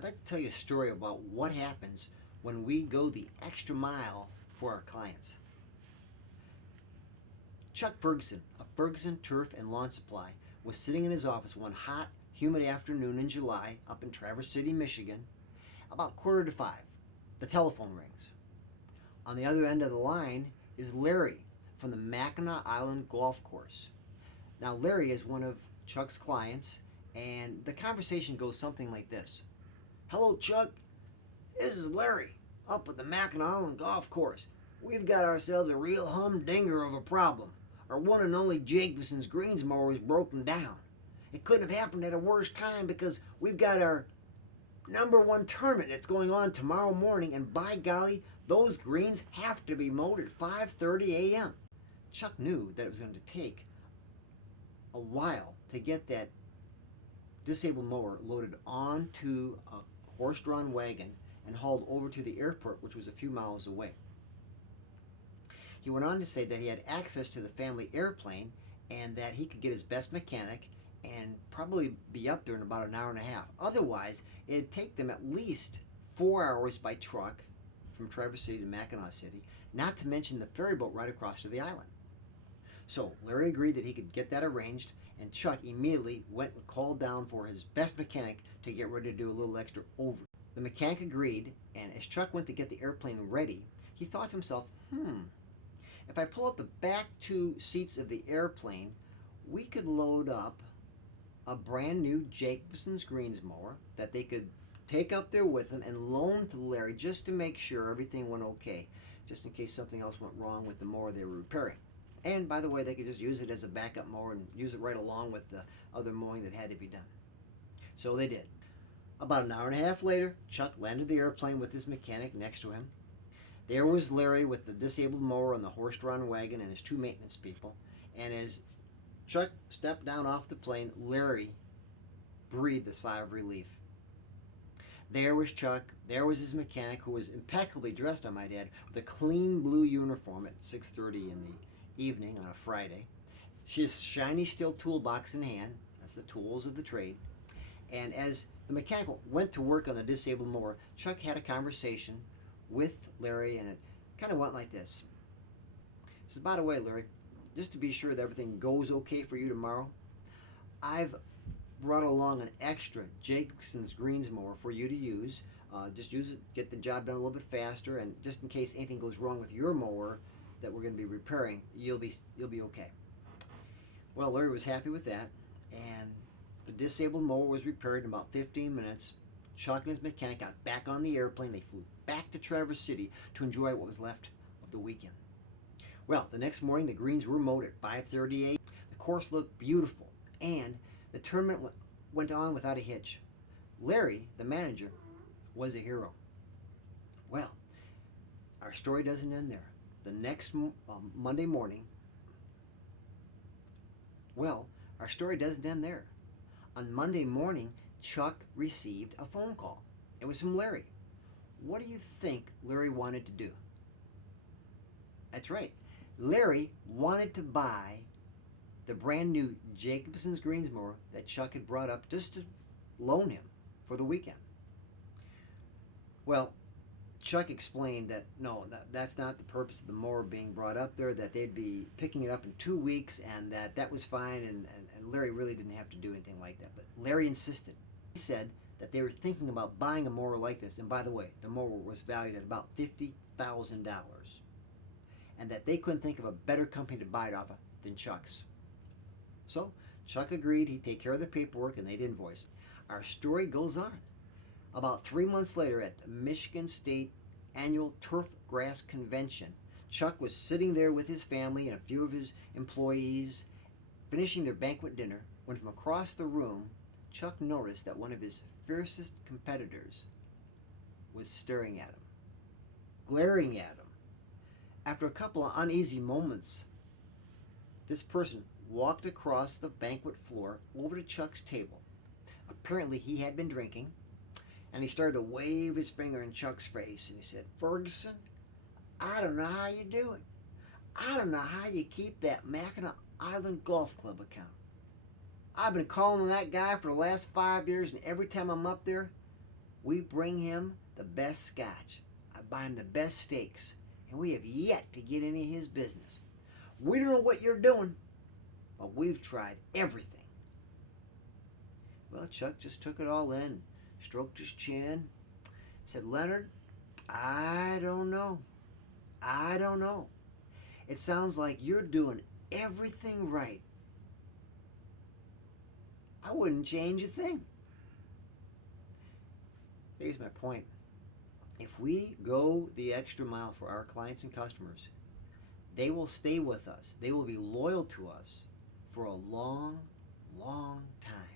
I'd like to tell you a story about what happens when we go the extra mile for our clients. Chuck Ferguson of Ferguson Turf and Lawn Supply was sitting in his office one hot, humid afternoon in July up in Traverse City, Michigan, about 4:45. The telephone rings. On the other end of the line is Larry from the Mackinac Island Golf Course. Now, Larry is one of Chuck's clients, and the conversation goes something like this. Hello, Chuck. This is Larry up at the Mackinac Island Golf Course. We've got ourselves a real humdinger of a problem. Our one and only Jacobson's greens mower is broken down. It couldn't have happened at a worse time because we've got our #1 tournament that's going on tomorrow morning, and by golly, those greens have to be mowed at 5:30 a.m. Chuck knew that it was going to take a while to get that disabled mower loaded onto a horse-drawn wagon and hauled over to the airport, which was a few miles away. He went on to say that he had access to the family airplane and that he could get his best mechanic and probably be up there in about an hour and a half. Otherwise, it'd take them at least 4 hours by truck from Traverse City to Mackinac City, not to mention the ferry boat right across to the island. So Larry agreed that he could get that arranged, and Chuck immediately went and called down for his best mechanic to get ready to do a little extra over. The mechanic agreed, and as Chuck went to get the airplane ready, he thought to himself, if I pull out the back two seats of the airplane, we could load up a brand new Jacobson's greens mower that they could take up there with them and loan to Larry just to make sure everything went okay, just in case something else went wrong with the mower they were repairing. And by the way, they could just use it as a backup mower and use it right along with the other mowing that had to be done. So they did. About an hour and a half later, Chuck landed the airplane with his mechanic next to him. There was Larry with the disabled mower on the horse-drawn wagon and his two maintenance people. And as Chuck stepped down off the plane, Larry breathed a sigh of relief. There was Chuck, there was his mechanic, who was impeccably dressed, I might add, with a clean blue uniform at 6:30 in the evening on a Friday. His shiny steel toolbox in hand, that's the tools of the trade. And as the mechanic went to work on the disabled mower, Chuck had a conversation with Larry, and it kind of went like this. He says, by the way, Larry, just to be sure that everything goes okay for you tomorrow, I've brought along an extra Jacobson's greens mower for you to use. Just use it, get the job done a little bit faster, and just in case anything goes wrong with your mower that we're going to be repairing, you'll be okay. Well, Larry was happy with that, and the disabled mower was repaired in about 15 minutes. Chuck and his mechanic got back on the airplane. They flew back to Traverse City to enjoy what was left of the weekend. Well, the next morning the greens were mowed at 5:30 a.m. The course looked beautiful, and the tournament went on without a hitch. Larry, the manager, was a hero. Well, our story doesn't end there. The next Monday morning, our story doesn't end there. On Monday morning, Chuck received a phone call. It was from Larry. What do you think Larry wanted to do? That's right. Larry wanted to buy the brand new Jacobson's greens mower that Chuck had brought up just to loan him for the weekend. Well, Chuck explained that no, that's not the purpose of the mower being brought up there, that they'd be picking it up in 2 weeks, and that was fine, and Larry really didn't have to do anything like that. But Larry insisted. He said that they were thinking about buying a mower like this, and by the way, the mower was valued at about $50,000, and that they couldn't think of a better company to buy it off of than Chuck's. So Chuck agreed he'd take care of the paperwork, and they'd invoice. Our story goes on. About 3 months later at the Michigan State Annual Turf Grass Convention, Chuck was sitting there with his family and a few of his employees finishing their banquet dinner when from across the room, Chuck noticed that one of his fiercest competitors was staring at him, glaring at him. After a couple of uneasy moments, this person walked across the banquet floor over to Chuck's table. Apparently he had been drinking, and he started to wave his finger in Chuck's face, and he said, Ferguson, I don't know how you do it. I don't know how you keep that Mackinac Island Golf Club account. I've been calling that guy for the last 5 years, and every time I'm up there, We bring him the best scotch. I buy him the best steaks. And we have yet to get any of his business. We don't know what you're doing, but we've tried everything. Well, Chuck just took it all in, stroked his chin, said, Leonard, I don't know. I don't know. It sounds like you're doing everything right. I wouldn't change a thing. Here's my point. If we go the extra mile for our clients and customers, they will stay with us. They will be loyal to us for a long, long time.